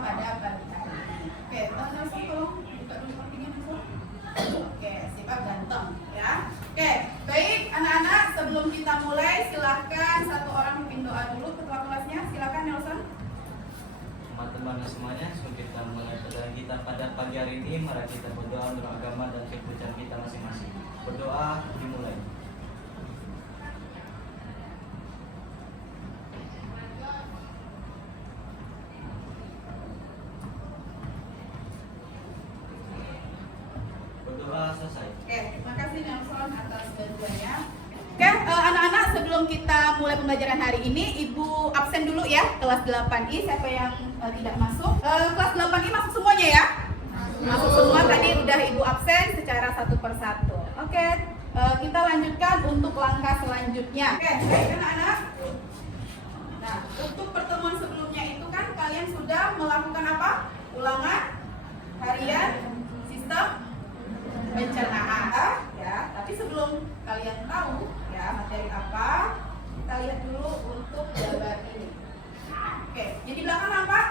pada pagi hari ini. Oke, Nelson tolong buka dulu kopinya Nelson. Oke, sifat ganteng ya. Oke, baik anak-anak, sebelum kita mulai silahkan satu orang pimpin doa dulu ketua kelasnya. Silakan Nelson. Teman-teman semuanya, sebelum kita mulai pelajaran kita pada pagi hari ini, mari kita berdoa untuk agama dan kepercayaan kita masing-masing. Berdoa dimulai. Berdoa selesai. Oke, terima kasih Nelson atas bantuannya. Oke, anak-anak, sebelum kita mulai pembelajaran hari ini, Ibu absen dulu ya, kelas 8I. Siapa yang tidak masuk? Kelas 8I masuk semuanya ya? Masuk semua, tadi udah Ibu absen secara satu persatu. Oke, kita lanjutkan untuk langkah selanjutnya. Oke, baik anak-anak. Nah, untuk pertemuan sebelumnya itu kan kalian sudah melakukan apa? Ulangan harian sistem pencernaan ya. Tapi sebelum kalian tahu ya materi apa, kita lihat dulu untuk gambar ini. Oke, jadi belakang nampak?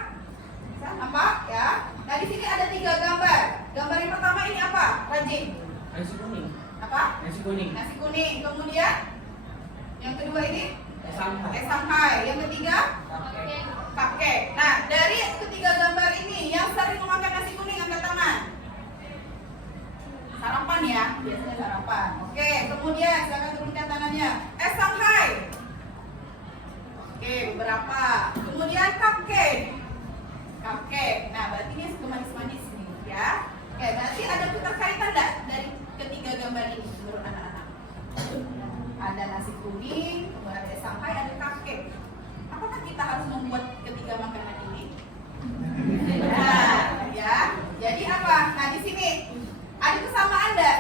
Bisa nampak ya. Nah, di sini ada 3 gambar. Gambar yang pertama ini apa? Rajin. Nasi kuning. Apa? Nasi kuning. Nasi kuning. Kemudian yang kedua ini Shanghai. Yang ketiga cupcake. Nah, dari ketiga gambar ini yang sering memakan nasi kuning angkat tangan. Sarapan ya, biasanya sarapan. Oke, kemudian silakan turunkan tangannya. Shanghai. Oke, beberapa. Kemudian cupcake. Nah, berarti ini suka manis-manis nih ya. Oke, berarti ada keterkaitan enggak dari ketiga gambar ini menurut anak-anak? Ada nasi kuning, kemudian ada Shanghai, ada cupcake. Apakah kita harus membuat ketiga makanan ini? Nah, ya. Jadi apa? Nah, di sini ada kesamaan enggak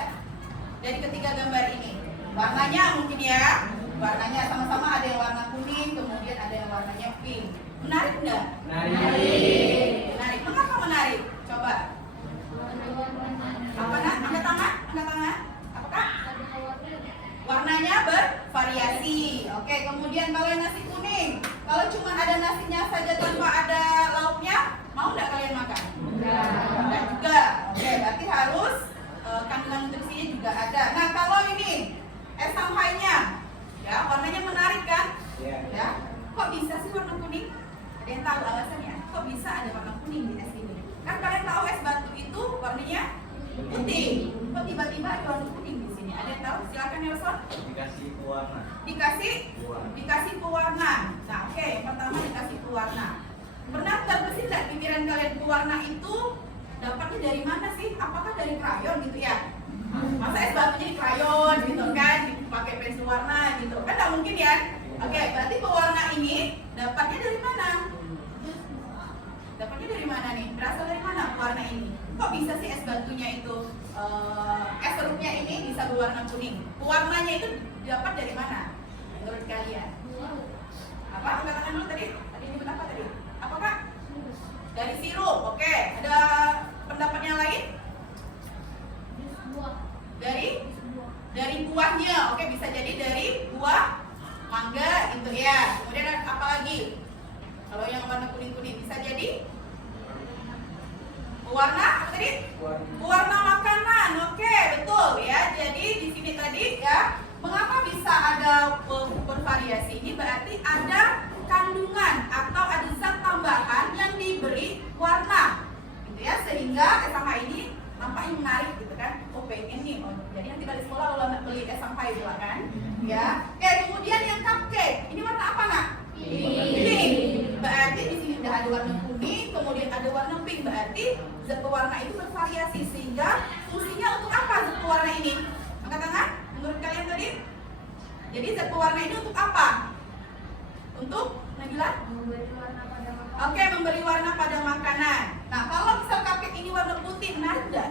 dari ketiga gambar ini? Warnanya mungkin ya. Warnanya sama-sama, ada yang warna kuning, kemudian ada yang warnanya pink. Menarik enggak? Menarik. Menarik. Mengapa menarik? Coba. Apa nak? Angkat tangan? Apakah? Warnanya bervariasi. Oke, kemudian kalau yang nasi kuning, kalau cuma ada nasinya saja tanpa ada lauknya, mau enggak kalian makan? Enggak juga. Oke, berarti harus kandungan nutrisinya juga ada. Nah, kalau ini Shanghai-nya, ya warnanya menarik kan? Ya. Kok bisa sih warna kuning? Ada yang tahu alasannya? Kok bisa ada warna kuning di es ini? Kan kalian tahu es batu itu warnanya putih. Kok tiba-tiba ada warna kuning di sini? Ada yang tahu? Silakan Nelson. Dikasih pewarna. Dikasih pewarna. Nah, oke, yang pertama dikasih pewarna. Pernah terbesit nggak pikiran kalian pewarna itu dapatnya dari mana sih? Apakah dari krayon gitu ya? Masa es batunya di krayon gitu kan? Dipakai pensil warna gitu. Kan nggak mungkin ya? Oke, berarti pewarna ini dapatnya dari mana? Dapatnya dari mana nih? Berasal dari mana pewarna ini? Kok bisa sih es batunya itu, es serupnya ini bisa berwarna kuning? Pewarnanya itu dapat dari mana? Menurut kalian? Apa? Angkat tangan dulu tadi. Tadi ini apa tadi? Apa Kak? Dari sirup. Oke. Ada pendapat yang lain? Dari buahnya. Oke, bisa jadi dari buah mangga gitu ya. Kemudian ada apa lagi? Kalau yang warna kuning-kuning bisa jadi pewarna apa tadi? Pewarna makanan. Oke, betul ya. Jadi di sini tadi ya, mengapa bisa ada bervariasi? Ini berarti ada kandungan atau ada zat tambahan yang diberi warna, gitu ya, sehingga Shanghai ini nampaknya menarik gitu kan. Oh, pengen nih. Oh, jadi nanti balik sekolah kalau nak beli Shanghai juga kan, ya. Oke, kemudian yang cupcake, ini warna apa nak? Pink. Berarti di sini udah ada warna kuning, kemudian ada warna pink. Berarti zat pewarna itu bervariasi, sehingga fungsinya untuk apa zat pewarna ini? Angkat tangan. Menurut kalian tadi? Jadi zat pewarna ini untuk apa? Untuk Nabila? Oke, memberi warna pada makanan. Nah, kalau misal cupcake ini warna putih, menarik enggak?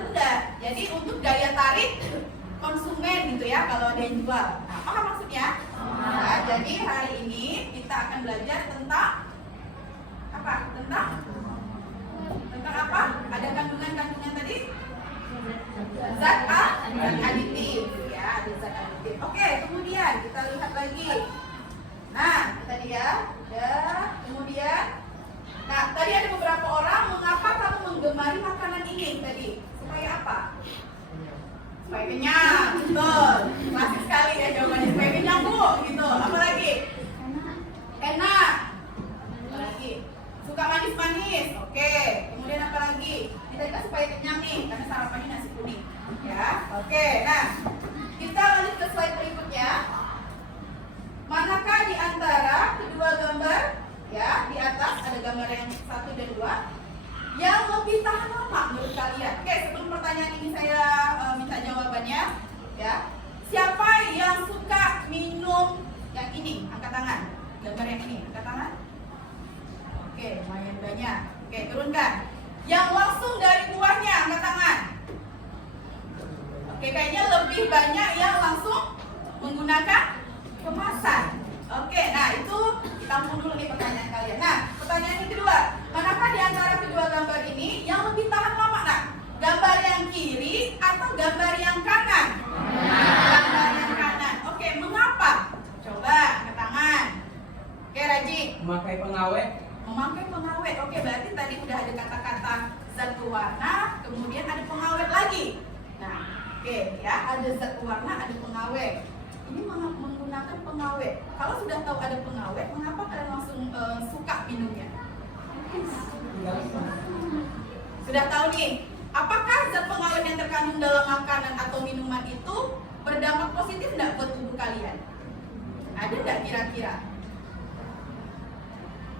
Enggak. Jadi untuk daya tarik konsumen gitu ya, kalau ada yang jual. Nah, apa maksudnya? Nah, jadi hari ini kita akan belajar tentang apa? Tentang apa? Ada kandungan-kandungan tadi? Zat aditif ya, ada zat aditif. Oke, kemudian kita lihat lagi. Nah, tadi ya, kemudian, nah supaya kenyang. Betul. Klasik sekali ya jawabannya, supaya kenyang Bu, gitu. Apa lagi? Enak. Apa lagi? Suka manis-manis. Oke. Kemudian apa lagi? Kita kan supaya kenyang nih, karena sarapannya nasi kuning. Ya. Oke. Nah, kita lanjut ke slide berikutnya. Manakah di antara kedua gambar, ya, di atas ada gambar yang 1 dan 2 yang lebih tahan lama menurut kalian? Oke, sebelum pertanyaan ini saya minta jawabannya, ya. Siapa yang suka minum yang ini? Angkat tangan. Gambar yang ini, angkat tangan. Oke, lumayan banyak. Oke, turunkan. Yang langsung dari buahnya, angkat tangan. Oke, kayaknya lebih banyak yang langsung menggunakan kemasan. Oke, nah itu ditampung dulu nih pertanyaan kalian. Nah, pertanyaan yang kedua, manakah di antara kedua gambar ini yang lebih tahan lama? Nah, gambar yang kiri atau gambar yang kanan? Gambar yang kanan. Oke, mengapa? Coba angkat tangan. Oke, Raji. Memakai pengawet. Memakai pengawet. Oke, berarti tadi udah ada kata-kata zat pewarna, kemudian ada pengawet lagi. Nah, oke ya, ada zat pewarna, ada pengawet. Ini menggunakan pengawet. Kalau sudah tahu ada pengawet, mengapa kalian langsung suka minumnya? Sudah tahu nih, apakah zat pengawet yang terkandung dalam makanan atau minuman itu berdampak positif tidak buat tubuh kalian? Ada nggak kira-kira?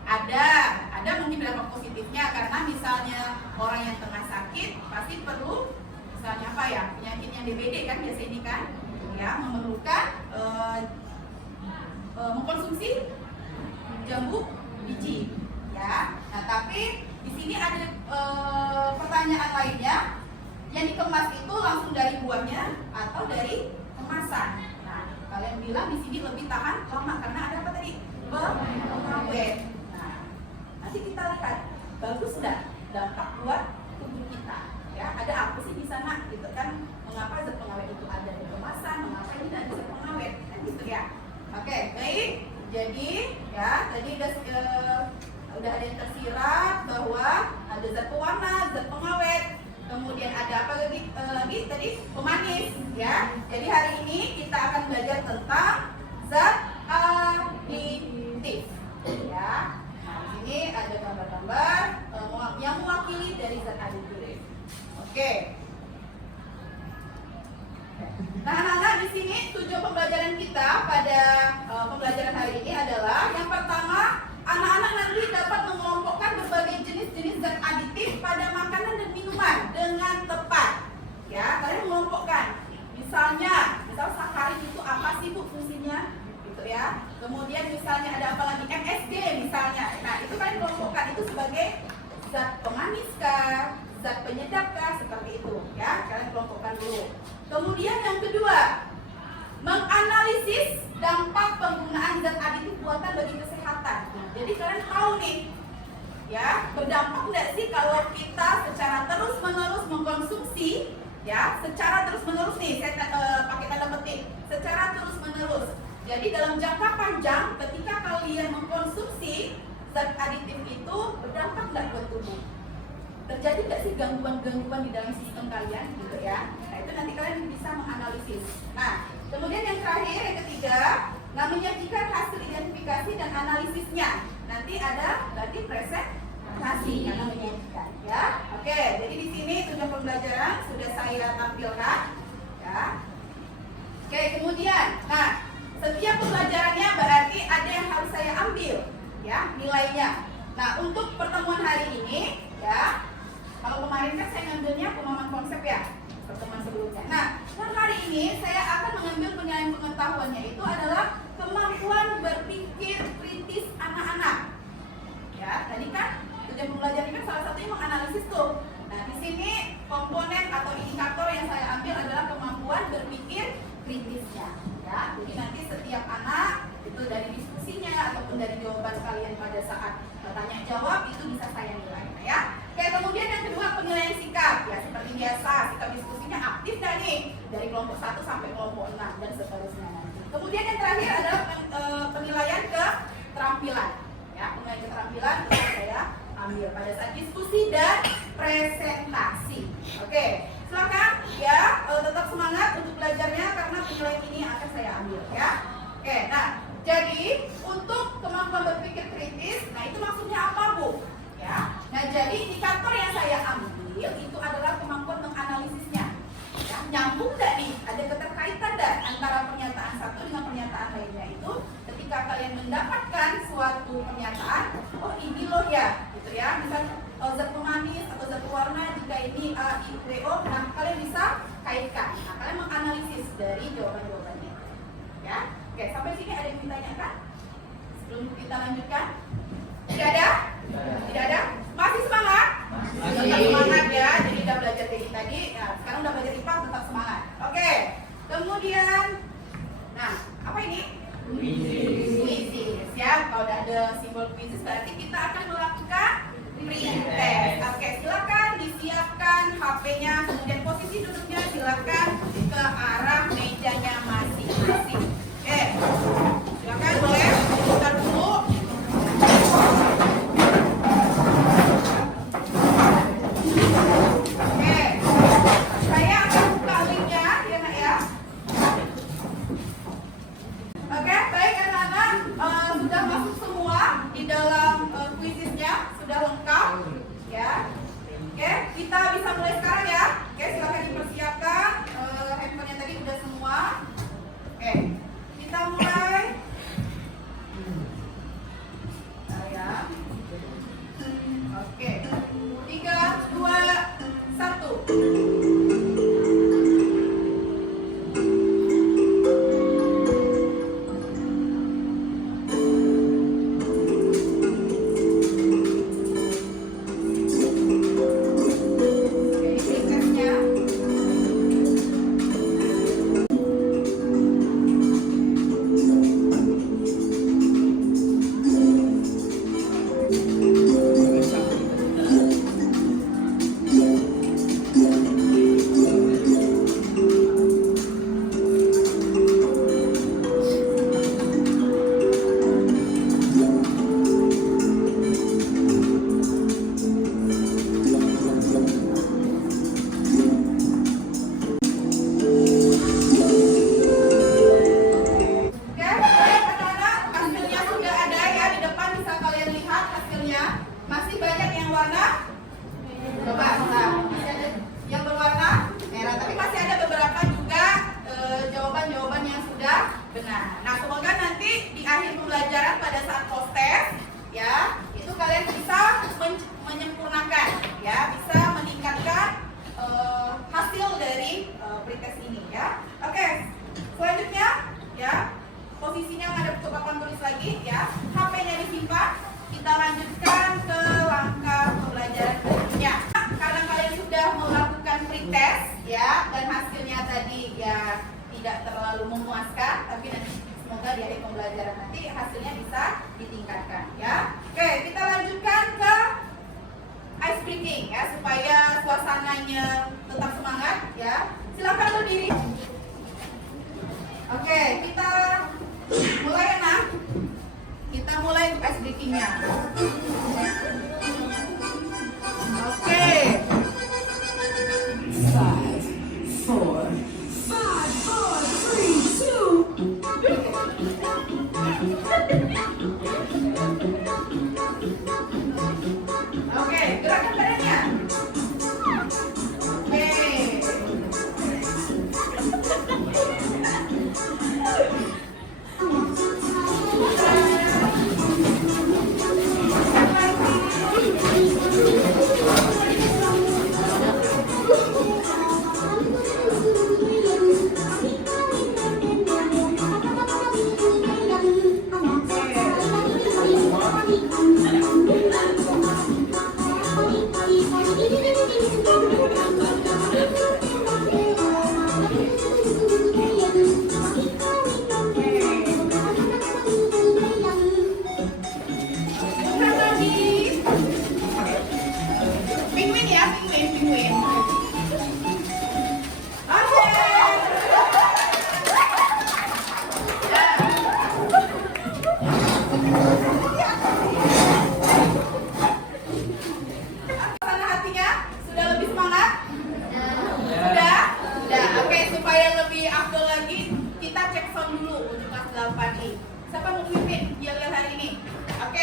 Ada mungkin berdampak positifnya, karena misalnya orang yang tengah sakit pasti perlu, misalnya apa ya, penyakitnya DBD kan biasa ini kan, ya, memerlukan mengkonsumsi jambu biji, ya. Nah, tapi di sini ada pertanyaan lainnya, yang dikemas itu langsung dari buahnya atau dari kemasan. Nah, kalian bilang di sini lebih tahan lama karena ada apa tadi? Pengawet. Nah, nanti kita lihat bagus nggak dampak buat tubuh kita. Ya, ada apa sih di sana gitu kan? Mengapa zat pengawet itu ada di kemasan? Mengapa ini tidak ada zat pengawet? Kan gitu ya. Oke, baik. Jadi ya tadi udah ada yang tersirat bahwa ada zat pewarna, zat pengawet. Kemudian ada apa lagi tadi? Pemanis, ya. Jadi hari ini kita akan belajar tentang zat aditif, ya. Nah, di sini ada gambar-gambar yang mewakili dari zat aditif. Oke. Nah, anak-anak, di sini tujuan pembelajaran kita pada pembelajaran hari ini adalah yang pertama, anak-anak nanti dapat mengelompokkan berbagai jenis-jenis zat aditif pada makanan dan minuman dengan tepat. Ya, kalian mengelompokkan. Misal sakarin itu apa sih Bu fungsinya? Gitu ya. Kemudian misalnya ada apa lagi? MSG misalnya. Nah, itu kalian kelompokkan itu sebagai zat pemanis kah, zat penyedap kah, seperti itu. Ya, kalian kelompokkan dulu. Kemudian yang kedua, menganalisis dampak penggunaan zat aditif buatan bagi kesehatan. Nah, jadi kalian tahu nih, ya, berdampak nggak sih kalau kita secara terus-menerus mengkonsumsi, ya, secara terus-menerus nih, saya pakai tanda petik, secara terus-menerus. Jadi dalam jangka panjang, ketika kalian mengkonsumsi zat aditif itu, berdampak nggak buat tubuh? Terjadi nggak sih gangguan-gangguan di dalam sistem kalian, gitu ya? Nah, itu nanti kalian bisa menganalisis. Nah, kemudian yang terakhir, yang ketiga, menyajikan hasil identifikasi dan analisisnya. Nanti ada berarti presentasi yang menyajikan, ya. Oke, jadi di sini tujuan pembelajaran sudah saya tampilkan, ya. Oke, kemudian, nah, setiap pembelajarannya berarti ada yang harus saya ambil, ya, nilainya. Nah, untuk pertemuan hari ini, ya, kalau kemarin kan saya ngambilnya pemahaman konsep ya, pertemuan sebelumnya. Nah, yang hari ini saya akan mengambil penilaian pengetahuannya itu adalah kemampuan berpikir kritis anak-anak. Ya, tadi kan tujuan pembelajaran ini kan salah satunya menganalisis tuh. Nah, di sini komponen atau indikator yang saya ambil adalah kemampuan berpikir kritisnya. Ya, jadi nanti setiap anak itu dari diskusinya ataupun dari jawaban kalian pada saat tanya jawab itu bisa saya nilai, ya. Oke, kemudian yang kedua penilaian sikap, ya seperti biasa sikap diskusinya aktif dan nih dari kelompok 1 sampai kelompok 6 dan seterusnya nanti. Kemudian yang terakhir adalah penilaian keterampilan, ya penilaian keterampilan itu saya ambil pada saat diskusi dan presentasi. Oke, silakan ya tetap tetap semangat untuk belajarnya karena penilaian ini akan saya ambil ya. Oke, nah jadi untuk kemampuan berpikir kritis, nah itu maksudnya apa Bu? Ya, nah jadi indikator yang saya ambil itu adalah kemampuan menganalisisnya. Ya, nyambung nggak nih? Ada keterkaitan nggak antara pernyataan satu dengan pernyataan lainnya itu? Ketika kalian mendapatkan suatu pernyataan, oh ini loh ya, gitu ya. Misalnya zat pemanis atau zat pewarna, jika ini A, I, W, O, nah kalian bisa kaitkan. Nah, kalian menganalisis dari jawaban-jawabannya. Ya, oke, sampai sini ada yang ditanyakan? Sebelum kita lanjutkan, tidak ada? Tidak ada? Masih semangat? Tetap semangat ya. Jadi udah belajar dari tadi. Ya, sekarang udah belajar IPA, tetap semangat. Oke. Kemudian, nah apa ini? Quizzes ya. Kalau udah ada simbol quizzes berarti kita akan melakukan pretest. Oke, silakan disiapkan HP-nya, kemudian posisi duduknya silakan ke arah mejanya masing-masing. Oke, silakan boleh dibuka dulu. Oke, saya akan buka linknya ya nak ya. Oke, baik anak-anak, sudah masuk semua di dalam quiznya, sudah lengkap ya. Oke, kita bisa mulai sekarang ya. Oke, silakan dipersiapkan. Handphonenya tadi udah semua. Oke, kita mulai. Ya. Oke, 3, 2, 1.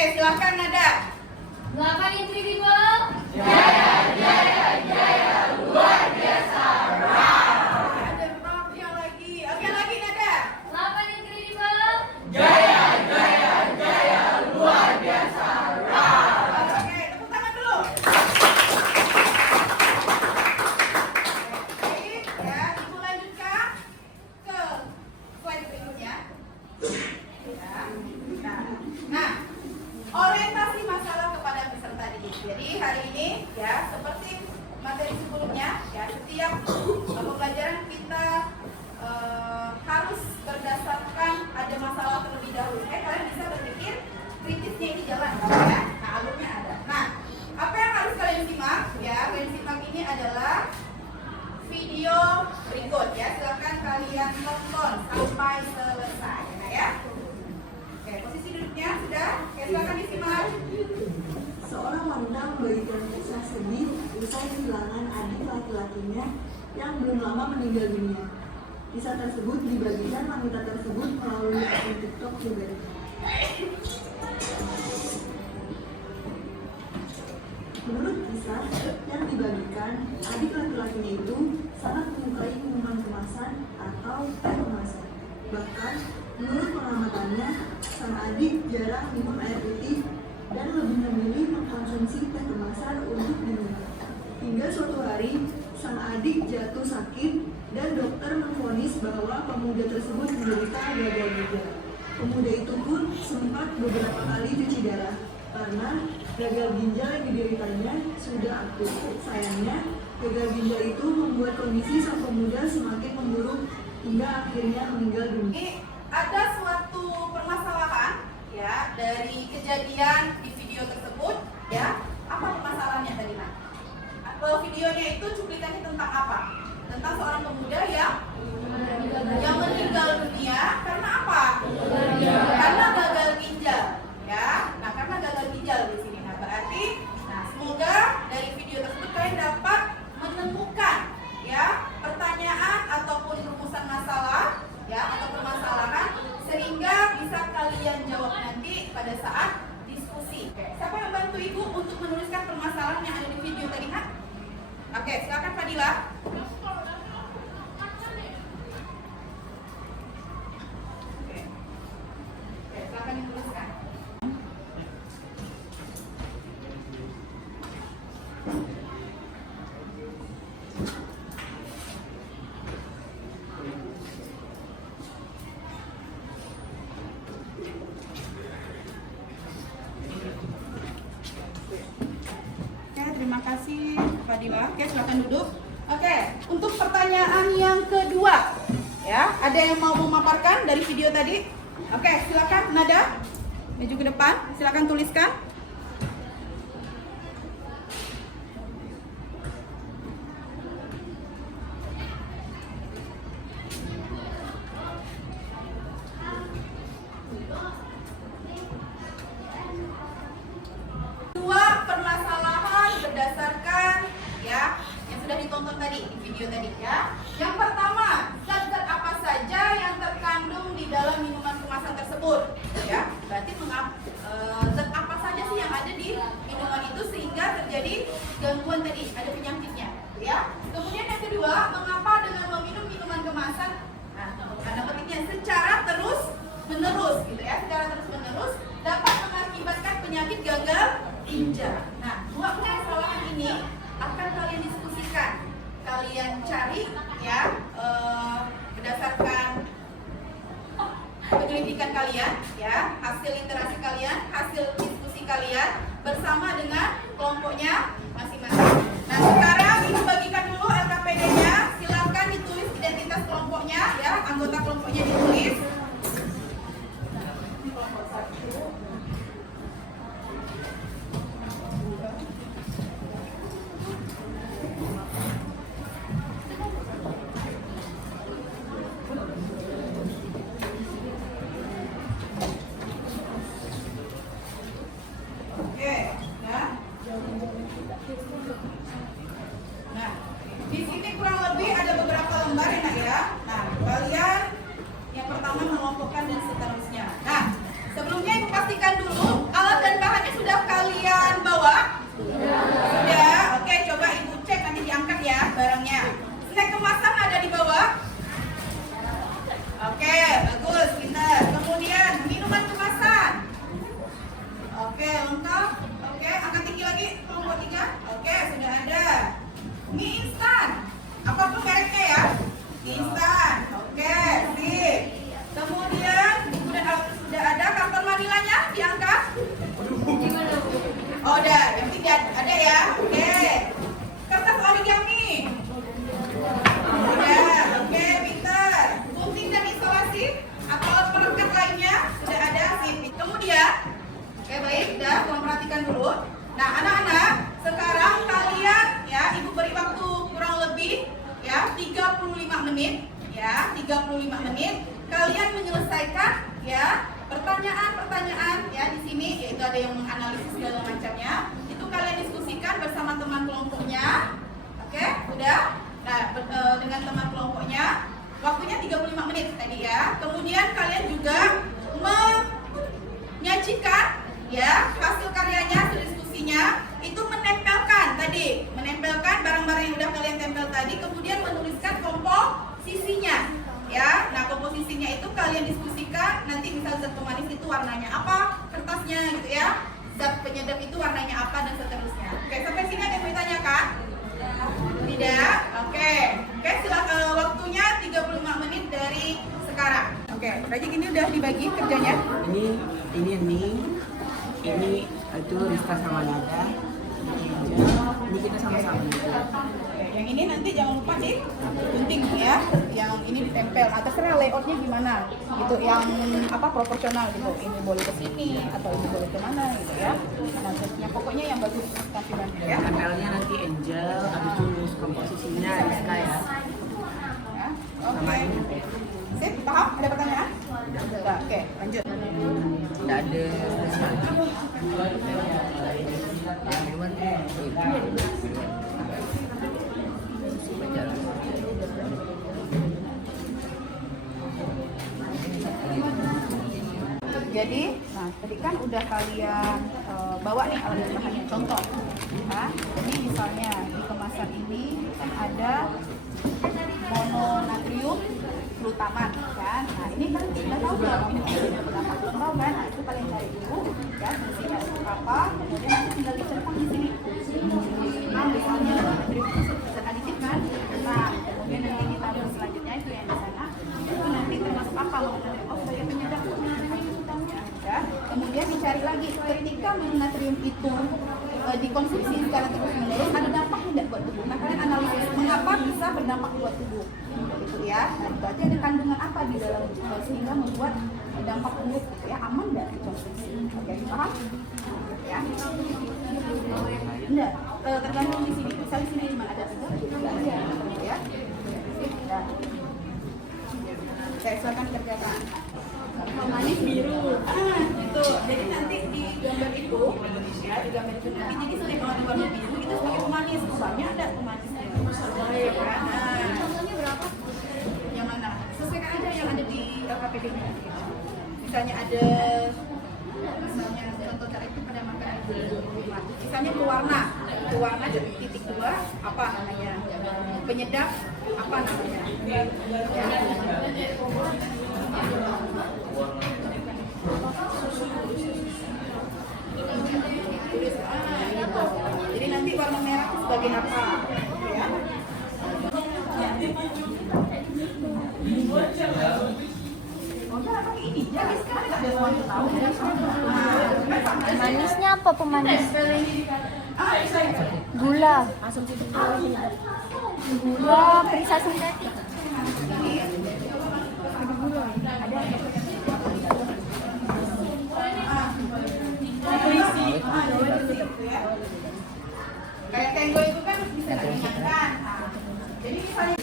Oke, silahkan Nada. 8 Incredible. Ada rocknya lagi. Oke, lagi Nada. 8 Incredible. Oke, tepuk tangan dulu. Baik, ya, Ibu lanjutkan ke slide berikutnya. Ya. Nah, orientasi masalah kepada peserta didik. Jadi hari ini ya seperti materi sebelumnya ya setiap pembelajaran kita harus berdasarkan ada masalah terlebih dahulu. Kalian bisa berpikir kritisnya ini jalan ya. Nah, alurnya ada. Nah, apa yang harus kalian simak ya? Kalian simak ini adalah video berikut ya. Silakan kalian tonton sampai selesai ya. Oke, posisi duduknya sudah. Oke, silakan disimak. Seorang wanita membagikan kisah sedih usai kehilangan adik laki-lakinya yang belum lama meninggal dunia. Kisah tersebut dibagikan wanita tersebut melalui akun TikTok juga. Menurut kisah yang dibagikan, adik laki-lakinya itu sangat menyukai minuman kemasan atau teh kemasan. Bahkan, menurut pengamatannya, sang adik jarang minum air putih dan lebih memilih mengkonsumsi teh kemasan untuk diminum. Hingga suatu hari, sang adik jatuh sakit dan dokter memvonis bahwa pemuda tersebut menderita gagal ginjal. Pemuda itu pun sempat beberapa kali cuci darah karena gagal ginjal yang dideritanya sudah akut. Sayangnya, gagal ginjal itu membuat kondisi sang pemuda semakin memburuk hingga akhirnya meninggal dunia. Ini ada suatu permasalahan ya dari kejadian di video tersebut ya. Apa permasalahannya tadi Nak? Videonya itu cuplikannya tentang apa? Tentang seorang pemuda yang meninggal dunia karena apa? Karena gagal ginjal ya. Nah, karena gagal ginjal di sini. Nah, berarti semoga dari video tersebut kalian dapat menemukan ya pertanyaan ataupun rumusan masalah ya atau permasalahan sehingga bisa kalian jawab nanti pada saat diskusi. Oke, siapa yang bantu Ibu untuk menuliskan permasalahan yang ada di video tadi, Nak? Oke, silakan Fadila. Oke, silakan dituliskan. Terima kasih Fadila. Oke, silakan duduk. Oke, untuk pertanyaan yang kedua, ya, ada yang mau memaparkan dari video tadi? Oke, silakan Nada, maju ke depan. Silakan tuliskan. Dua permasalahan berdasarkan ya yang sudah ditonton tadi di video tadi ya. Yang pertama, zat-zat apa saja yang terkandung di dalam minuman kemasan tersebut ya. Berarti zat apa saja sih yang ada di minuman itu sehingga terjadi gangguan tadi, ada penyakitnya ya. Kemudian yang kedua, mengapa dengan meminum minuman kemasan karena petiknya secara terus menerus gitu ya, secara terus menerus dapat mengakibatkan penyakit gagal ginjal. Nah, dua permasalahan ini akan kalian diskusikan, kalian cari ya berdasarkan penyelidikan kalian ya, hasil interaksi kalian, hasil diskusi kalian bersama dengan kelompoknya masing-masing. Nah, sekarang Ibu bagikan dulu LKPD-nya, silakan ditulis identitas kelompoknya ya, anggota kelompoknya ditulis. Ini kelompok 1. Oke, nah, di sini kurang lebih ada beberapa lembar ya Nak ya. Nah, kalian yang pertama mengelompokkan dan seterusnya. Nah, sebelumnya Ibu pastikan dulu alat dan menit kalian menyelesaikan ya pertanyaan-pertanyaan ya di sini, yaitu ada yang menganalisis segala macamnya. Itu kalian diskusikan bersama teman kelompoknya. Oke, udah. Nah, dengan teman kelompoknya waktunya 35 menit tadi ya. Kemudian kalian juga menyajikan ya hasil karyanya, hasil diskusinya, itu menempelkan barang-barang yang udah kalian tempel tadi, kemudian menuliskan komposisinya ya. Nah, komposisinya itu kalian diskusikan, nanti misal zat pemanis itu warnanya apa, kertasnya gitu ya, zat penyedap itu warnanya apa, dan seterusnya. Oke, sampai sini ada yang mau ditanyakan? Tidak? Oke, silakan, waktunya 35 menit dari sekarang. Oke, Rajik ini udah dibagi kerjanya? Ini Ning, ini itu Rizka sama Nada, ini kita sama-sama juga. Oke, yang ini nanti jangan lupa gunting ya, yang ini ditempel. Nah, terserah layoutnya gimana, gitu. Yang apa proporsional gitu. Ini boleh ke sini atau ini boleh ke mana gitu ya. Nah, yang pokoknya yang bagus kasih bantu ya. Tempelnya nanti Angel, habis tulis komposisinya Rizka ya. Ya, oke. Sip, paham? Ada pertanyaan? Udah, oke, lanjut. Tidak ada. Jadi, nah tadi kan udah kalian bawa nih alat bahannya. Contoh, nah, jadi misalnya di kemasan ini kan ada mononatrium glutamat kan. Nah ini kan kita tahu belum ini fungsinya berapa? Belum tahu kan? Nah itu kalian cari dulu ya fungsinya untuk apa. Kemudian nanti tinggal dicetak di sini. Nah misalnya natrium itu zat aditif kan. Nah kemudian nanti kita selanjutnya itu yang di sana itu nanti termasuk apa? Mononatrium sebagai penyedap ya. Kemudian dicari lagi ketika mononatrium itu dikonsumsi secara terus-menerus ada dampak tidak buat tubuh. Nah kalian analisis mengapa bisa berdampak buat tubuh gitu ya. Nah berarti ada kandungan apa di dalam sehingga membuat dampak buruk gitu ya, aman nggak dikonsumsi. Oke, paham ya? Enggak, tergantung di sini. Misalnya di sini cuma ada enggak ada ya. Ya. Saya silakan kerjakan. Pemanis biru. Itu. Jadi nanti di gambar itu ya, di gambar itu nanti jadi selain warna biru itu sebagai pemanis. Banyak ada pemanisnya. Nah, contohnya berapa? Yang mana? Sesuaikan aja yang ada di LKPD-nya. Misalnya ada contoh cara itu pada makanan misalnya pewarna titik 2 apa namanya, penyedap apa namanya ya. Jadi nanti warna merah itu sebagai apa ya. Manisnya apa pemanis? Gula. Gula perisa sintetik. Ada gula. Ada. Kayak tenggo itu kan bisa diingatkan. Jadi misalnya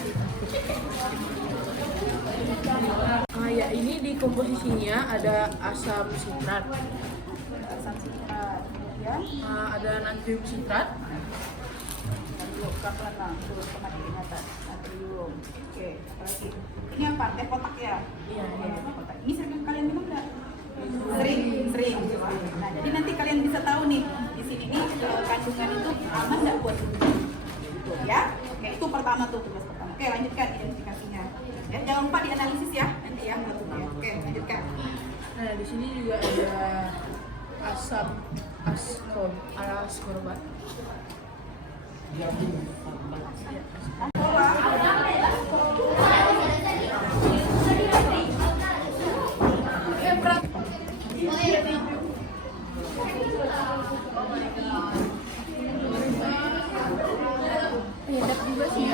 Ya ini di komposisinya ada asam sitrat, ya, ada natrium sitrat, natrium. Oke, apalagi? Ini apa? Teh kotak ya? Iya. Teh kotak. Ini sering kalian minum nggak? Sering. Nah, jadi nanti kalian bisa tahu nih di sini nih kandungan itu aman nggak buat tubuh, gitu ya. Oke, itu pertama tuh tugas pertama. Oke, lanjutkan identifikasinya. Ya, jangan lupa dianalisis ya nanti ya buat tubuh ya. Oke, lanjutkan. Nah di sini juga ada asam ascorbat. Penyedap juga sih.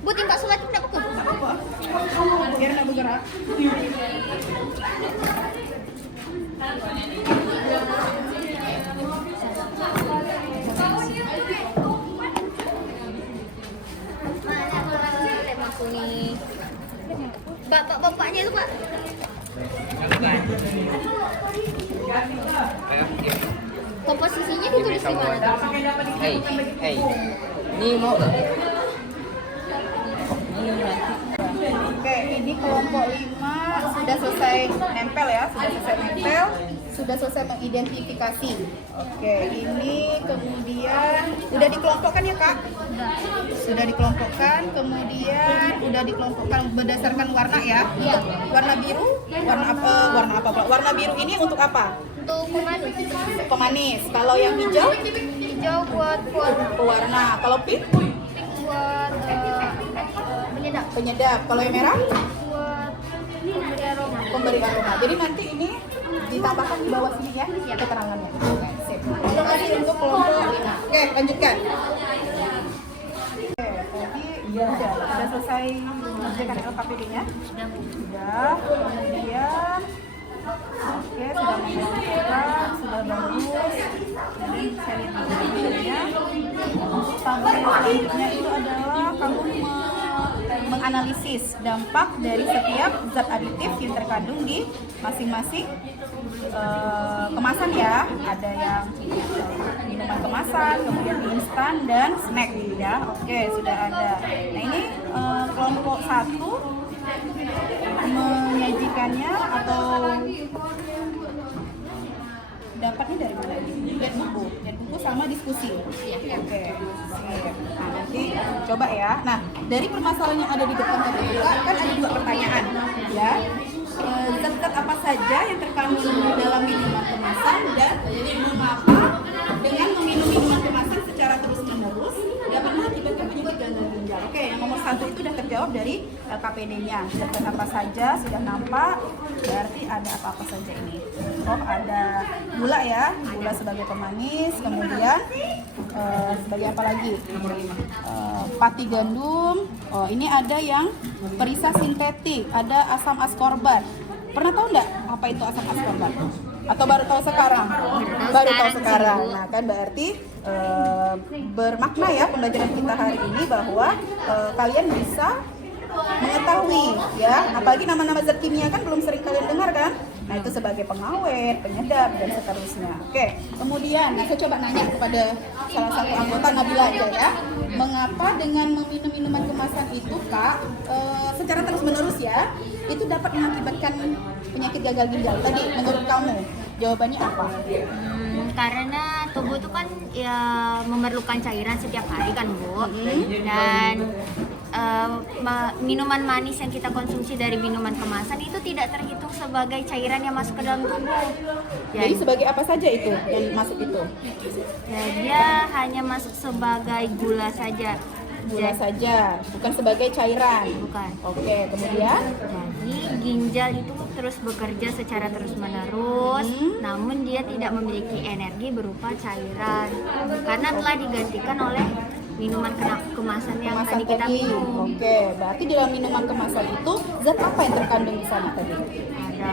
Bu tinggal sholat tidak betul. Biar nggak bergerak. Itu tulis di mana? Hey, ini mau nggak? Oke, ini kelompok 5 sudah selesai nempel ya, sudah selesai mengidentifikasi. Oke, ini kemudian udah dikelompokkan ya Kak? Sudah dikelompokkan, kemudian udah dikelompokkan berdasarkan warna ya. Iya. Warna biru, warna apa? Warna apa? Warna biru ini untuk apa? Untuk pemanis. Pemanis. Kalau yang hijau, Hijau buat pewarna. Kalau pink, pink buat penyedap. penyedap. Kalau yang merah, Buat pemberi aroma. pemberi aroma. Jadi nanti ini ditambahkan di bawah sini ya keterangannya. Oke, sip. Itu tadi untuk kelompok 5. Oke, lanjutkan. Oke, tadi sudah selesai mengerjakan LKPD-nya. Sudah. Kemudian oke, sudah mengerjakan, sudah bagus. Jadi saya lihat videonya. Tabel selanjutnya itu adalah kamu menganalisis dampak dari setiap zat aditif yang terkandung di masing-masing kemasan ya. Ada yang minuman kemasan, kemudian mie instan dan snack ya. Oke, sudah ada. Nah ini kelompok 1 menyajikannya atau dapatnya dari mana ini? Dari buku sama diskusi. Oke, sip. Nah nanti coba ya. Nah dari permasalahan yang ada di depan tadi kan ada 2 pertanyaan ya. Zat-zat apa saja yang terkandung di dalam minuman kemasan dan mengapa dengan meminum minuman kemasan secara terus-menerus dapat mengakibatkan penyakit gagal ginjal. Oke, yang nomor 1 itu sudah terjawab dari LKPD-nya. Zat apa saja sudah nampak, berarti ada apa-apa saja ini. Oh, ada gula ya, gula sebagai pemanis, kemudian sebagai apa lagi? Pati gandum. Oh, ini ada yang perisa sintetik, ada asam askorbat. Pernah tahu nggak apa itu asam askorbat? Atau baru tahu sekarang? Baru tahu sekarang. Nah, kan berarti bermakna ya pembelajaran kita hari ini bahwa kalian bisa mengetahui ya, apalagi nama-nama zat kimia kan belum sering kalian dengar kan? Nah, itu sebagai pengawet, penyedap dan seterusnya. Oke, kemudian nah, saya coba nanya kepada salah satu anggota Nabila aja ya. Mengapa dengan meminum minuman kemasan itu Kak secara terus-menerus ya, itu dapat mengakibatkan penyakit gagal ginjal? Tadi menurut kamu jawabannya apa? Karena tubuh itu kan ya memerlukan cairan setiap hari kan Bu. Dan minuman manis yang kita konsumsi dari minuman kemasan itu tidak terhitung sebagai cairan yang masuk ke dalam tubuh. Jadi sebagai apa saja itu yang masuk itu? Ya, dia hanya masuk sebagai gula saja. Gula saja, bukan sebagai cairan. Bukan. Oke, kemudian Jadi ginjal itu terus bekerja secara terus-menerus, namun dia tidak memiliki energi berupa cairan karena telah digantikan oleh minuman kemasan yang tadi kita minum. Oke, berarti di dalam minuman kemasan itu zat apa yang terkandung di sana tadi? Ada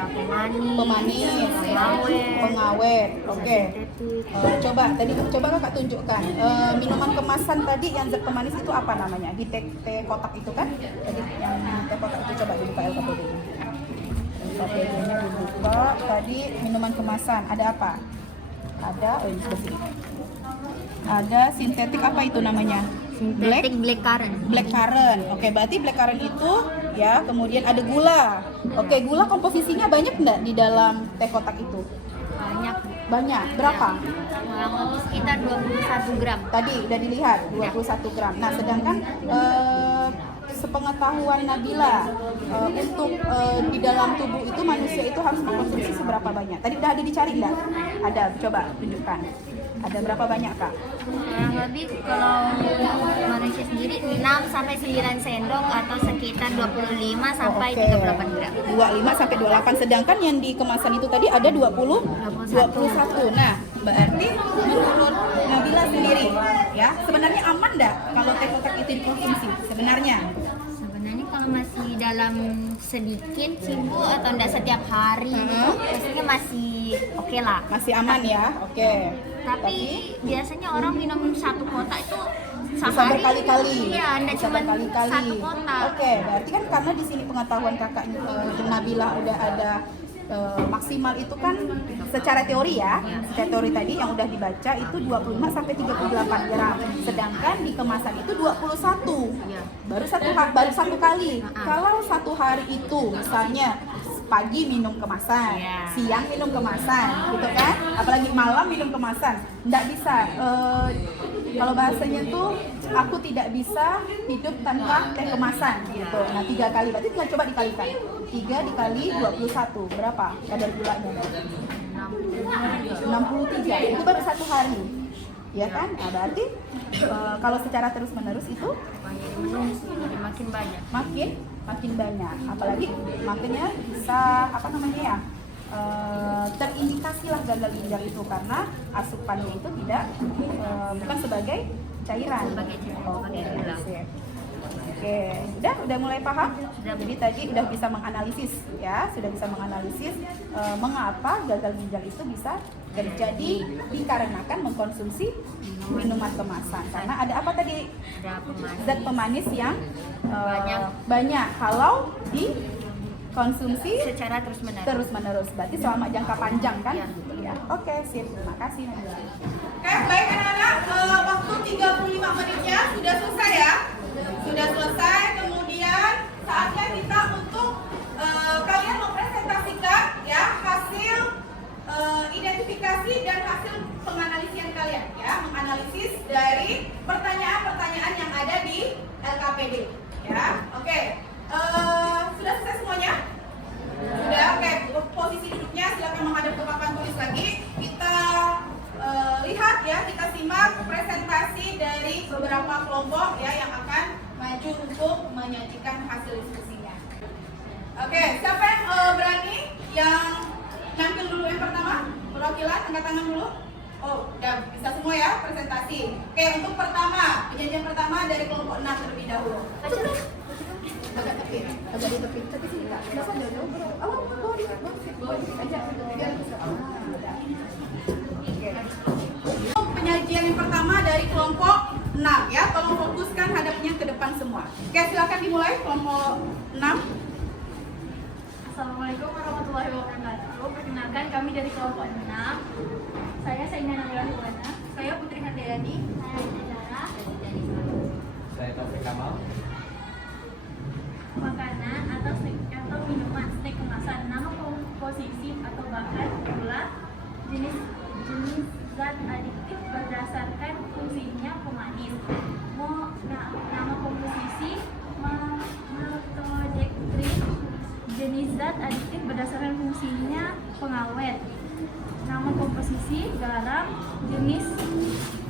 pemanis, pengawet. Oke. sintetik. Coba kakak tunjukkan minuman kemasan tadi yang zat pemanis itu apa namanya? Di teh kotak itu kan? Tadi yang teh kotak itu coba dibuka LKPD. LKPD-nya dibuka. Tadi minuman kemasan ada apa? Ada, ini sebelah sini. Ada sintetik apa itu namanya? Sintetik Blackcurrant. Oke, berarti blackcurrant itu ya, kemudian ada gula. Oke, gula komposisinya banyak enggak di dalam teh kotak itu? banyak. Banyak. Berapa? Kurang lebih sekitar 21 gram. Tadi udah dilihat 21 gram. Nah, sedangkan sepengetahuan Nabila untuk di dalam tubuh itu manusia itu harus mengkonsumsi seberapa banyak? Tadi udah ada dicari enggak? Ada, coba tunjukkan. Ada berapa banyak Kak? Kurang lebih kalau manusia sendiri 6 sampai 9 sendok atau sekitar 25 sampai 38 gram. 25 sampai 28, sedangkan yang di kemasan itu tadi ada 21. Nah, berarti menurut Nabila sendiri ya, sebenarnya aman enggak kalau teh kotak itu dikonsumsi sebenarnya? Sebenarnya kalau masih dalam sedikit sih Bu, atau enggak setiap hari, pastinya masih oke lah. Masih aman ya? Oke. Tapi biasanya orang minum satu kotak itu Bisa sehari. berkali-kali. Iya, enggak Bisa cuma berkali-kali. satu kotak. Oke, berarti kan karena di sini pengetahuan kakak Nabila udah ada maksimal itu kan secara teori ya, secara teori tadi yang udah dibaca itu 25 sampai 38 gram, sedangkan di kemasan itu 21. Baru satu kali. Kalau satu hari itu misalnya pagi minum kemasan, siang minum kemasan, gitu kan? Apalagi malam minum kemasan, nggak bisa. Kalau bahasanya tuh aku tidak bisa hidup tanpa teh kemasan, gitu. Nah 3 kali, berarti tinggal coba dikalikan. 3 dikali 21, berapa kadar gulanya? 63, itu baru satu hari, ya kan? Nah, berarti kalau secara terus menerus itu makin banyak. makin banyak, apalagi makanya bisa apa namanya ya, terindikasi lah gagal ginjal itu karena asupannya itu tidak bukan sebagai cairan. Oke, sip. Oke, udah mulai paham? Jadi tadi udah bisa menganalisis ya, mengapa gagal ginjal itu bisa terjadi dikarenakan mengkonsumsi minuman kemasan. Karena ada apa tadi? Zat pemanis yang banyak. Kalau dikonsumsi Secara terus menerus. berarti selama jangka panjang kan? Ya. Oke, sip. Terima kasih Najwa. Oke, baik anak-anak, waktu 35 menitnya sudah selesai ya. Sudah selesai, kemudian saatnya kita untuk kalian mempresentasikan ya hasil identifikasi dan hasil penganalisian kalian ya, menganalisis dari pertanyaan-pertanyaan yang ada di LKPD ya. Oke. Sudah selesai semuanya? Sudah, oke. Posisi duduknya silakan menghadap ke papan tulis lagi. Kita lihat ya, kita simak presentasi dari beberapa kelompok ya yang akan maju untuk menyajikan hasil diskusinya. Oke, siapa yang berani yang nampil dulu yang pertama? Perwakilan, angkat tangan dulu. Oh, udah bisa semua ya presentasi. Oke, untuk pertama, penyajian pertama dari kelompok 6 terlebih dahulu. Agak tepi, agak di tepi. Tapi sini Kak, kenapa ada jauh? Bawa dikit aja. Biar bisa. Oke. Penyajian yang pertama dari kelompok 6 ya, tolong fokuskan hadapnya ke depan semua. Oke, silakan dimulai kelompok 6. Assalamualaikum warahmatullahi wabarakatuh. Perkenalkan kami dari kelompok 6. Saya Saina Nabila Hiwana. Saya Putri Handayani. Saya Dara. Saya Taufik Kamal. Makanan atau minuman snack kemasan. Nama komposisi atau bahan gula, jenis zat adiktif berdasarkan fungsinya pemanis. Nama komposisi maltodextrin, jenis zat adiktif berdasarkan fungsinya pengawet. Nama komposisi garam, jenis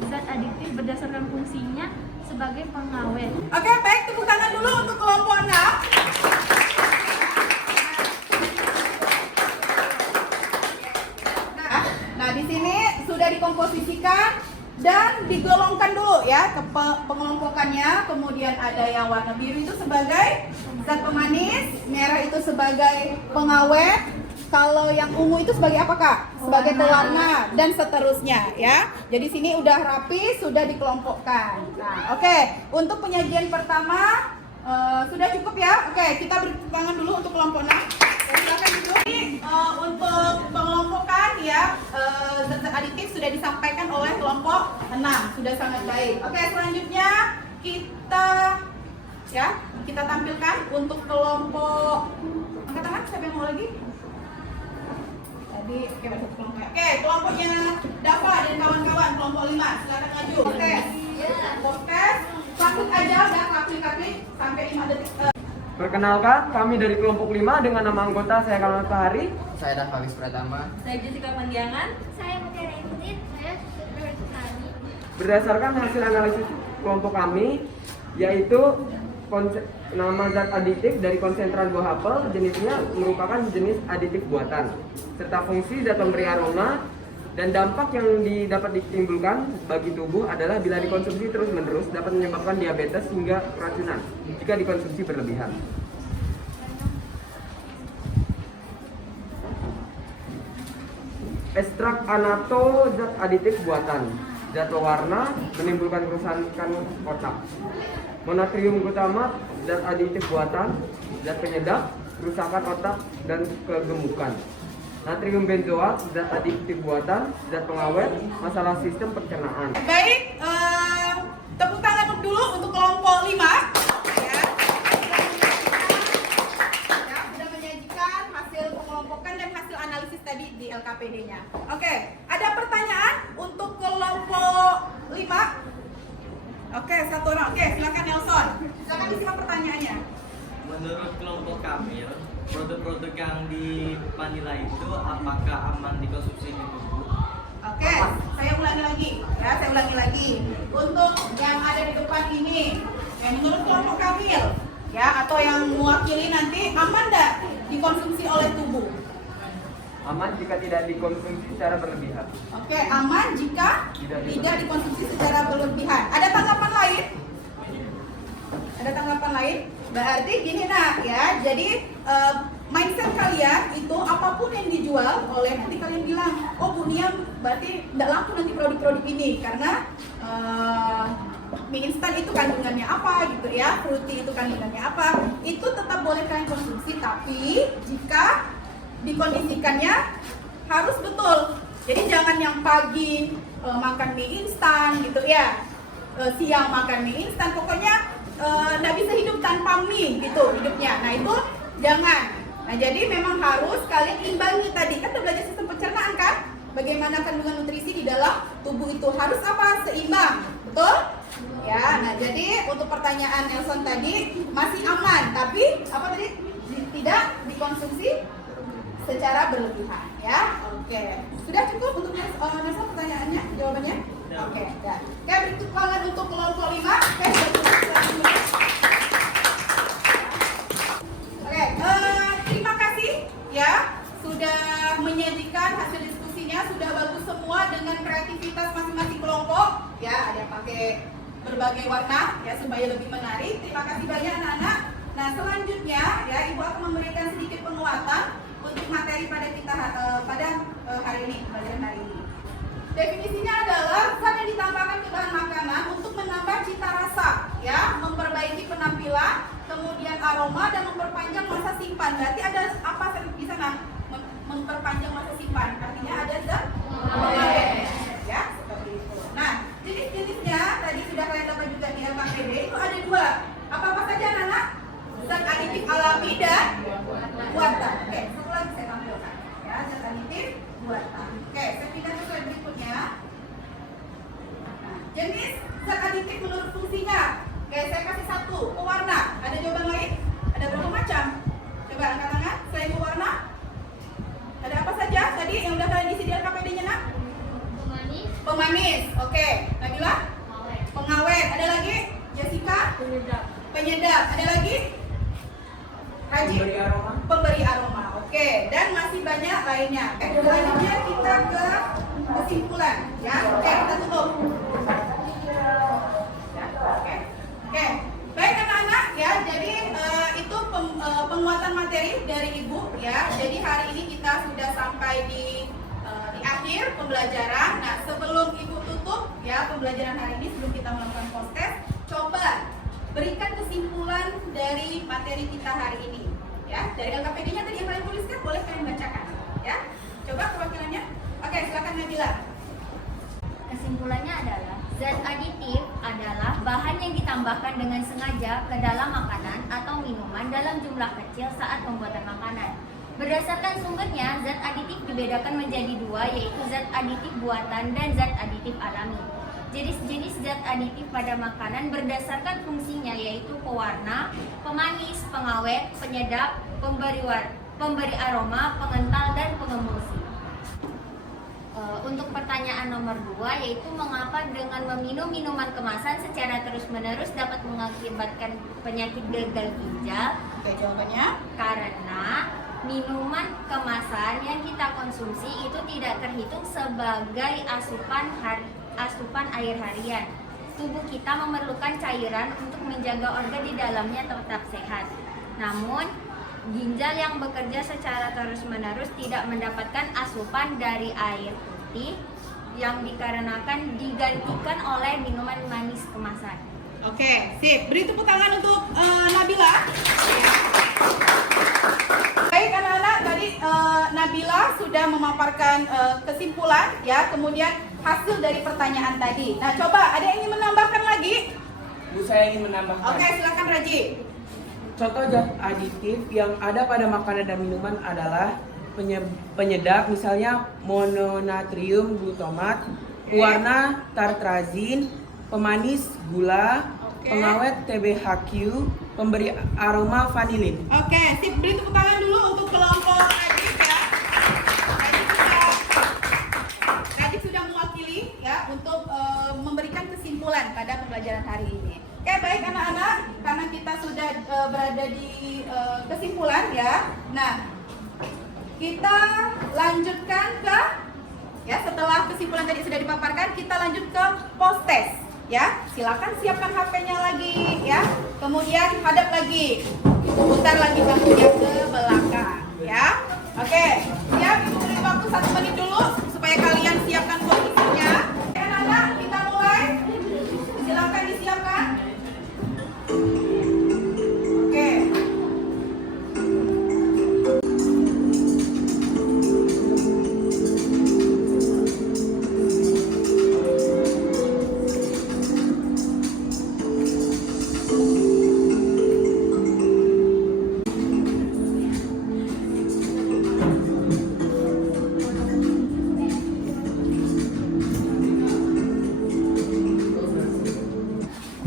zat adiktif berdasarkan fungsinya sebagai pengawet. Oke, baik, tepuk tangan dulu untuk kelompok 6. Nah, di sini sudah dikomposisikan dan digolongkan dulu ya ke pengelompokannya. Kemudian ada yang warna biru itu sebagai zat pemanis, merah itu sebagai pengawet. Kalau yang ungu itu sebagai apa Kak? Sebagai pewarna dan seterusnya ya. Jadi sini udah rapi, sudah dikelompokkan. Nah, oke. Untuk penyajian pertama sudah cukup ya. Oke, kita beri tepuk tangan dulu untuk kelompok 6. Silakan duduk. Ini untuk pengelompokan ya, zat aditif sudah disampaikan oleh kelompok 6. Sudah sangat baik. Oke, selanjutnya kita tampilkan untuk kelompok, angkat tangan, siapa yang mau lagi? Oke, kelompoknya Dava dan kawan-kawan, kelompok 5, silakan maju. Tes, takut aja, udah klik sampai 5 detik. Perkenalkan, kami dari kelompok 5 dengan nama anggota saya Kamal Fahari. Saya Dafalis Pratama. Saya Jessica Mandiangan. Saya Mutiara Ibutin. Saya Sutra Sari. Berdasarkan hasil analisis kelompok kami, yaitu nama zat aditif dari konsentrat buah apel jenisnya merupakan jenis aditif buatan, serta fungsi zat pemberi aroma dan dampak yang dapat ditimbulkan bagi tubuh adalah bila dikonsumsi terus-menerus dapat menyebabkan diabetes hingga keracunan jika dikonsumsi berlebihan. Ekstrak anato zat aditif buatan, zat pewarna menimbulkan kerusakan otak. Monatrium glutamat zat aditif buatan, zat penyedap, kerusakan otak dan kegemukan. natrium benzoat, zat adiktif buatan, zat pengawet, masalah sistem pencernaan. Baik, tepuk tangan dulu untuk kelompok 5 ya. Ya, sudah menyajikan hasil pengelompokan dan hasil analisis tadi di LKPD-nya. Oke, ada pertanyaan untuk kelompok 5? Oke, satu orang. Oke, silakan Nelson. Silakan disimak pertanyaannya. Menurut kelompok kami, produk-produk yang di vanila itu apakah aman dikonsumsi di tubuh? Oke, saya ulangi lagi. Ya, saya ulangi lagi. Untuk yang ada di depan ini, yang menurut kelompok Kamil, ya, atau yang mewakili nanti, aman nggak dikonsumsi oleh tubuh? Aman jika tidak dikonsumsi secara berlebihan. Oke, aman jika tidak dikonsumsi secara berlebihan. Ada tanggapan lain? Ada tanggapan lain? Berarti gini nak ya, jadi mindset kalian itu apapun yang dijual oleh nanti kalian bilang, oh Bu Nia berarti tidak laku nanti produk-produk ini karena mie instan itu kandungannya apa gitu ya, fruity itu kandungannya apa, itu tetap boleh kalian konsumsi tapi jika dikondisikannya harus betul. Jadi jangan yang pagi makan mie instan gitu ya, siang makan mie instan, pokoknya nggak bisa hidup tanpa mie gitu hidupnya. Nah itu jangan. Nah jadi memang harus kalian imbangi tadi kan udah belajar sistem pencernaan kan, bagaimana kandungan nutrisi di dalam tubuh itu harus apa, seimbang, betul? Ya, nah jadi untuk pertanyaan Nelson tadi masih aman, tapi apa tadi tidak dikonsumsi secara berlebihan ya. Oke, sudah cukup untuk Nelson pertanyaannya, jawabannya? Oke, ya. Oke, berikut tangan untuk kelompok 5. Oke, sudah cukup. Oke, terima kasih ya sudah menyajikan hasil diskusinya, sudah bagus semua dengan kreativitas masing-masing kelompok ya, ada yang pakai berbagai warna ya supaya lebih menarik. Terima kasih banyak anak-anak. Nah, selanjutnya ya Ibu akan memberikan sedikit penguatan untuk materi pada kita hari ini, pelajaran hari ini. Definisinya adalah zat yang ditambahkan ke bahan makanan untuk menambah cita rasa, ya, memperbaiki penampilan, kemudian aroma dan memperpanjang masa simpan. Berarti ada apa di sana? Memperpanjang masa simpan. Artinya ada zat ya, seperti itu. Nah, jenis-jenisnya tadi sudah kalian dapat juga di LKPD itu ada 2. Apa saja anak-anak? Zat aditif alami dan buatan. Oke, satu lagi saya tampilkan. Ya, zat aditif buatan. Oke, saya pindah ke slide berikutnya. Nah, jenis zat aditif menurut fungsinya. Oke, saya kasih 1, pewarna. Ada jawaban lain? Ada berapa macam? Coba angkat tangan. Selain pewarna, ada apa saja tadi yang udah kalian isi di LKPD-nya nak? Pemanis. Pemanis. Oke, Nabila? Pengawet. Ada lagi? Jessica? Penyedap. Ada lagi? Haji? Pemberi aroma. Oke, dan masih banyak lainnya. Selanjutnya kita ke kesimpulan, ya. Oke, kita tutup. Ya, oke. Baik anak-anak, ya. Jadi itu penguatan materi dari Ibu, ya. Jadi hari ini kita sudah sampai di akhir pembelajaran. Nah, sebelum Ibu tutup, ya, pembelajaran hari ini sebelum kita melakukan post-test, coba berikan kesimpulan dari materi kita hari ini. Ya, dari LKPD-nya tadi yang kalian tuliskan boleh kalian bacakan, ya. Coba perwakilannya. Oke, silakan Nabila. Kesimpulannya adalah zat aditif adalah bahan yang ditambahkan dengan sengaja ke dalam makanan atau minuman dalam jumlah kecil saat pembuatan makanan. Berdasarkan sumbernya, zat aditif dibedakan menjadi 2, yaitu zat aditif buatan dan zat aditif alami. Jenis-jenis zat aditif pada makanan berdasarkan fungsinya yaitu pewarna, pemanis, pengawet, penyedap, pemberi aroma, pengental, dan pengemulsi. Untuk pertanyaan nomor 2 yaitu mengapa dengan meminum minuman kemasan secara terus-menerus dapat mengakibatkan penyakit gagal ginjal? Oke, jawabannya. Karena minuman kemasan yang kita konsumsi itu tidak terhitung sebagai asupan air harian. Tubuh kita memerlukan cairan untuk menjaga organ di dalamnya tetap sehat. Namun, ginjal yang bekerja secara terus-menerus tidak mendapatkan asupan dari air putih yang dikarenakan digantikan oleh minuman manis kemasan. Oke, sip. Beri tepuk tangan untuk Nabila. Baik anak-anak, tadi Nabila Nabila sudah memaparkan kesimpulan ya, kemudian hasil dari pertanyaan tadi. Nah, coba ada yang ingin menambahkan lagi? Bu, saya ingin menambahkan. Oke, silakan Raji. Contoh zat aditif yang ada pada makanan dan minuman adalah penyedap, misalnya mononatrium glutamat, pewarna tartrazin, pemanis gula, pengawet TBHQ, pemberi aroma vanilin. Oke, sip, beri tepuk tangan dulu untuk kelompok Raji ya. Raji sudah mewakili ya untuk memberikan kesimpulan pada pembelajaran hari ini. Oke, baik anak-anak, karena kita sudah berada di kesimpulan ya. Nah, kita lanjutkan ke ya, setelah kesimpulan tadi sudah dipaparkan, kita lanjut ke post test ya. Silakan siapkan HP-nya lagi ya. Kemudian hadap lagi, putar lagi bangkunya ke belakang ya. Oke, siap, Ibu beri waktu 1 menit dulu supaya kalian siapkan posisinya. Anak-anak, kita mulai. Silakan disiapkan. Oke.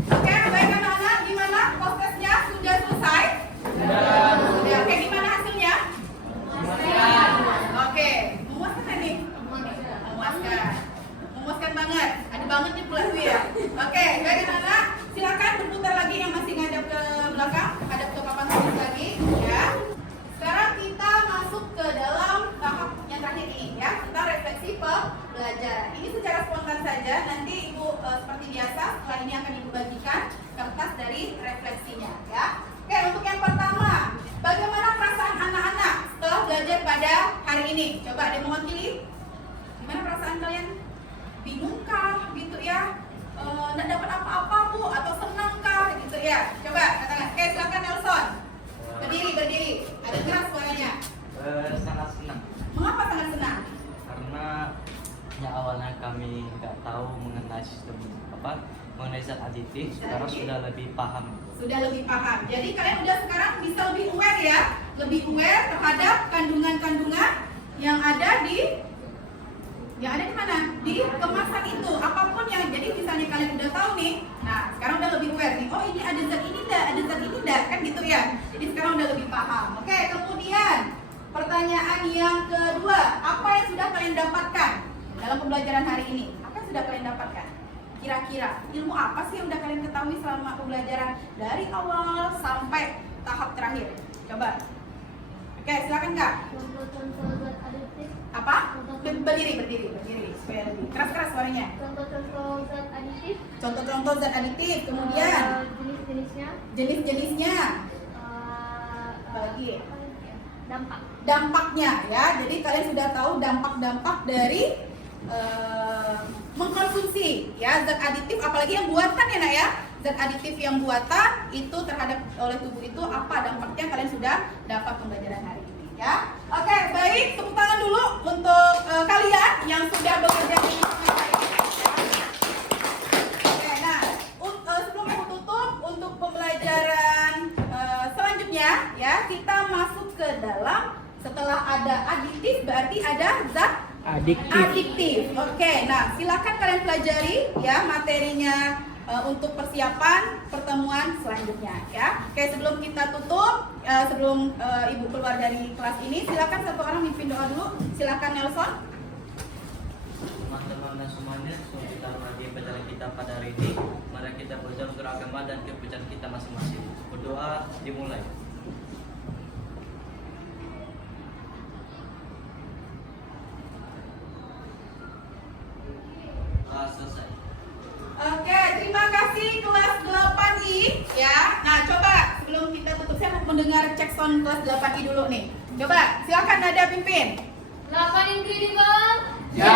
Oke, baik anak-anak, gimana prosesnya? Sudah selesai? Sudah. Oke, gimana hasilnya? Oke, memuaskan kan nih? Memuaskan. Memuaskan banget. Ada banget nih pula ya. Oke, baik anak-anak, silakan berputar lagi yang masih ngadap ke belakang, hadap ke papan tulis lagi ya. Sekarang kita masuk ke dalam tahap yang terakhir ini ya. Kita refleksi pembelajaran. Ini secara spontan saja, nanti Ibu seperti biasa setelah ini akan Ibu bagikan kertas dari refleksinya ya. Oke, untuk yang pertama, bagaimana perasaan anak-anak setelah belajar pada hari ini? Coba ada yang mewakili? Gimana perasaan kalian? Bingungkah gitu ya? Nggak dapat apa-apa Bu, atau senangkah gitu ya? Coba katakan. Oke, silakan Nelson. Berdiri. Ada keras suaranya. Sangat senang Mengapa sangat senang? karena ya awalnya kami nggak tahu mengenai sistem mengenai zat aditif, sekarang sudah lebih paham. Sudah lebih paham. Jadi kalian udah sekarang bisa lebih aware ya, lebih aware terhadap kandungan-kandungan yang ada di mana? Di kemasan itu. Apapun yang jadi misalnya kalian udah tahu nih. Nah, sekarang udah lebih aware nih. Oh, ini ada zat ini enggak, ada zat ini enggak, kan gitu ya. Jadi sekarang udah lebih paham. Oke, kemudian pertanyaan yang kedua, apa yang sudah kalian dapatkan dalam pembelajaran hari ini? Apa yang sudah kalian dapatkan? Kira-kira ilmu apa sih yang udah kalian ketahui selama pembelajaran dari awal sampai tahap terakhir? Coba. Oke, silakan Kak. Contoh-contoh zat aditif. Apa? Berdiri supaya lebih keras suaranya. Contoh-contoh zat aditif. Contoh-contoh zat aditif, kemudian jenis-jenisnya. Apa lagi? Dampaknya ya. Jadi kalian sudah tahu dampak-dampak dari mengkonsumsi ya zat aditif, apalagi yang buatan ya Nak ya. Zat aditif yang buatan itu terhadap oleh tubuh itu apa dampaknya, kalian sudah dapat pembelajaran hari ini ya. Oke, baik, tepuk tangan dulu untuk kalian yang sudah bekerja di Oke, nah sebelum aku tutup untuk pembelajaran selanjutnya ya, kita masuk ke dalam. Setelah ada aditif berarti ada zat adiktif. Oke, nah silakan kalian pelajari ya materinya untuk persiapan pertemuan selanjutnya ya. Oke, sebelum kita tutup, sebelum Ibu keluar dari kelas ini, silakan satu orang mimpin doa dulu. Silakan Nelson. Teman-teman dan semuanya, sebelum kita lagi pelajaran kita pada hari ini, mari kita belajar untuk agama dan kepercayaan kita masing-masing. Berdoa dimulai. Selesai. Oke, terima kasih kelas 8I ya. Nah, coba sebelum kita tutup, saya mau mendengar cek sound kelas 8I dulu nih. Coba, silakan Nada pimpin. 8 incredible. Ya.